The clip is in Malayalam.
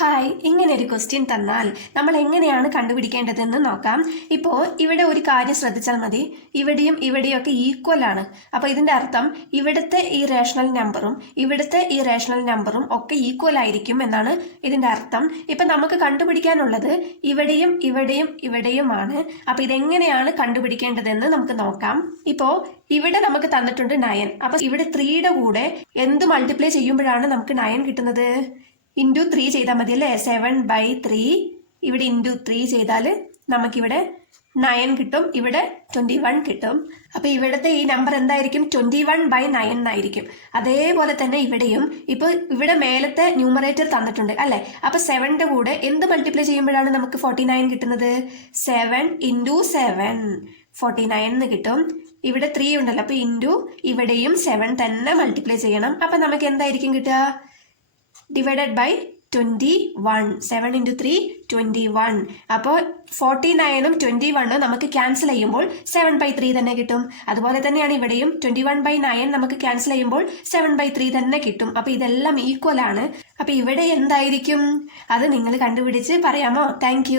ഹായ്, ഇങ്ങനെ ഒരു ക്വസ്റ്റ്യൻ തന്നാൽ നമ്മൾ എങ്ങനെയാണ് കണ്ടുപിടിക്കേണ്ടതെന്ന് നോക്കാം. ഇപ്പോൾ ഇവിടെ ഒരു കാര്യം ശ്രദ്ധിച്ചാൽ മതി. ഇവിടെയും ഇവിടെയൊക്കെ ഈക്വൽ ആണ്. അപ്പോൾ ഇതിൻ്റെ അർത്ഥം ഇവിടുത്തെ ഈ റേഷണൽ നമ്പറും ഇവിടുത്തെ ഈ റേഷണൽ നമ്പറും ഒക്കെ ഈക്വൽ ആയിരിക്കും എന്നാണ് ഇതിൻ്റെ അർത്ഥം. ഇപ്പം നമുക്ക് കണ്ടുപിടിക്കാനുള്ളത് ഇവിടെയും ഇവിടെയും ഇവിടെയുമാണ്. അപ്പോൾ ഇതെങ്ങനെയാണ് കണ്ടുപിടിക്കേണ്ടതെന്ന് നമുക്ക് നോക്കാം. ഇപ്പോൾ ഇവിടെ നമുക്ക് തന്നിട്ടുണ്ട് 9. അപ്പോൾ ഇവിടെ 3യുടെ കൂടെ എന്ത് മൾട്ടിപ്ലൈ ചെയ്യുമ്പോഴാണ് നമുക്ക് 9 കിട്ടുന്നത്? ഇൻറ്റു 3 ചെയ്താൽ മതി അല്ലേ? 7/3 ഇവിടെ ഇൻറ്റു 3 ചെയ്താൽ നമുക്കിവിടെ 9 കിട്ടും, ഇവിടെ 21 കിട്ടും. അപ്പോൾ ഇവിടുത്തെ ഈ നമ്പർ എന്തായിരിക്കും? 21/9 എന്നായിരിക്കും. അതേപോലെ തന്നെ ഇവിടെയും ഇപ്പോൾ ഇവിടെ മേലത്തെ ന്യൂമറേറ്റർ തന്നിട്ടുണ്ട് അല്ലേ? അപ്പോൾ 7ന്റെ കൂടെ എന്ത് മൾട്ടിപ്ലൈ ചെയ്യുമ്പോഴാണ് നമുക്ക് 49 കിട്ടുന്നത്? 7 × 7 49 എന്ന് കിട്ടും. ഇവിടെ 3 ഉണ്ടല്ലോ, അപ്പോൾ ഇൻറ്റു ഇവിടെയും 7 തന്നെ മൾട്ടിപ്ലൈ ചെയ്യണം. അപ്പം നമുക്ക് എന്തായിരിക്കും കിട്ടുക? Divided by 21. 7 × 3 21. അപ്പോൾ 49ഉം 21ഉം നമുക്ക് ക്യാൻസൽ ചെയ്യുമ്പോൾ 7/3 തന്നെ കിട്ടും. അതുപോലെ തന്നെയാണ് ഇവിടെയും 21/9 നമുക്ക് ക്യാൻസൽ ചെയ്യുമ്പോൾ 7/3 തന്നെ കിട്ടും. അപ്പോൾ ഇതെല്ലാം ഈക്വൽ ആണ്. അപ്പോൾ ഇവിടെ എന്തായിരിക്കും അത് നിങ്ങൾ കണ്ടുപിടിച്ച് പറയാമോ? താങ്ക്